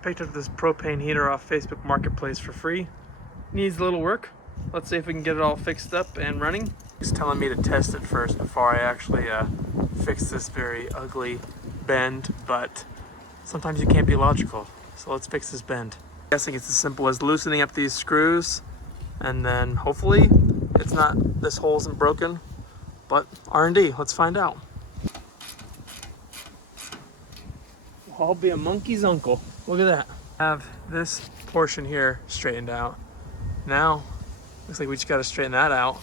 Picked up this propane heater off Facebook Marketplace for free. Needs a little work. Let's see if we can get it all fixed up and running. He's telling me to test it first before I actually fix this very ugly bend, but sometimes you can't be logical. So let's fix this bend. I'm guessing it's as simple as loosening up these screws, and then hopefully this hole isn't broken, but R&D, let's find out. I'll be a monkey's uncle. Look at that. I have this portion here straightened out. Now, looks like we just gotta straighten that out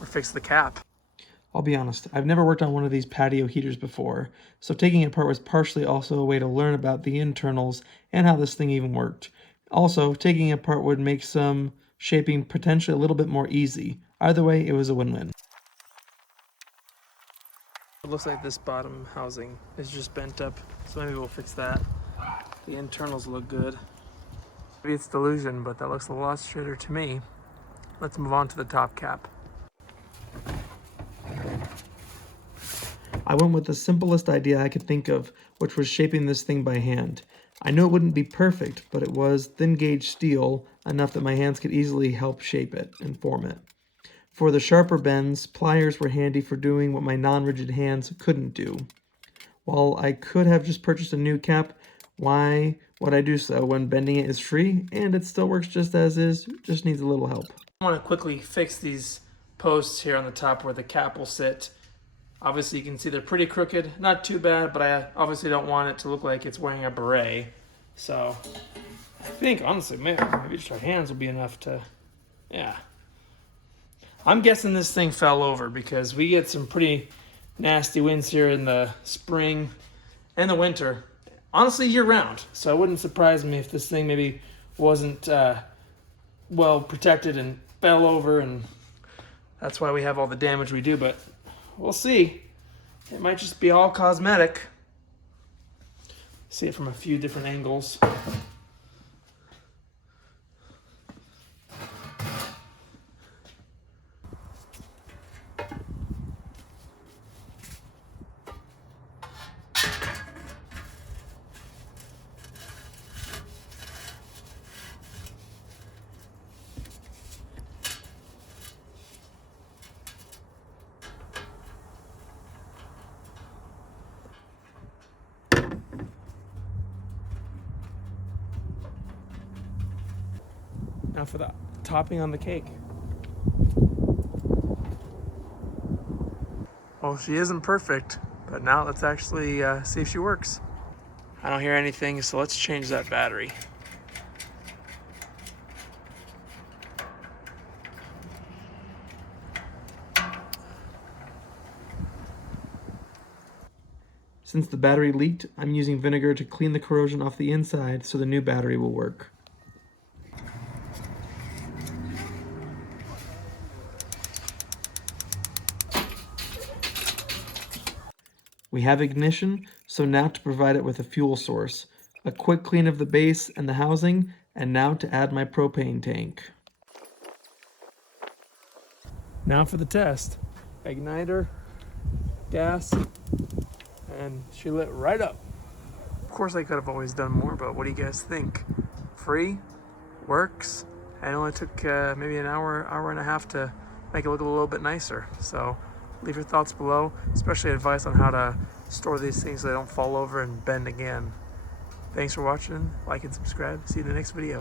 or fix the cap. I'll be honest, I've never worked on one of these patio heaters before, so taking it apart was partially also a way to learn about the internals and how this thing even worked. Also, taking it apart would make some shaping potentially a little bit more easy. Either way, it was a win-win. It looks like this bottom housing is just bent up, so maybe we'll fix that. The internals look good. Maybe it's delusion, but that looks a lot straighter to me. Let's move on to the top cap. I went with the simplest idea I could think of, which was shaping this thing by hand. I knew it wouldn't be perfect, but it was thin gauge steel enough that my hands could easily help shape it and form it. For the sharper bends, pliers were handy for doing what my non-rigid hands couldn't do. While I could have just purchased a new cap, why would I do so when bending it is free and it still works just as is, just needs a little help. I want to quickly fix these posts here on the top where the cap will sit. Obviously you can see they're pretty crooked, not too bad, but I obviously don't want it to look like it's wearing a beret. So I think honestly, maybe just our hands will be enough to, yeah. I'm guessing this thing fell over because we get some pretty nasty winds here in the spring and the winter. Honestly, year round. So it wouldn't surprise me if this thing maybe wasn't well protected and fell over, and that's why we have all the damage we do, but we'll see. It might just be all cosmetic. See it from a few different angles. Now for the topping on the cake. Well, she isn't perfect, but now let's actually see if she works. I don't hear anything, so let's change that battery. Since the battery leaked, I'm using vinegar to clean the corrosion off the inside so the new battery will work. We have ignition, so now to provide it with a fuel source. A quick clean of the base and the housing, and now to add my propane tank. Now for the test. Igniter, gas, and she lit right up. Of course I could have always done more, but what do you guys think? Free, works, and it only took maybe an hour and a half to make it look a little bit nicer. So leave your thoughts below, especially advice on how to store these things so they don't fall over and bend again. Thanks for watching, like and subscribe. See you in the next video.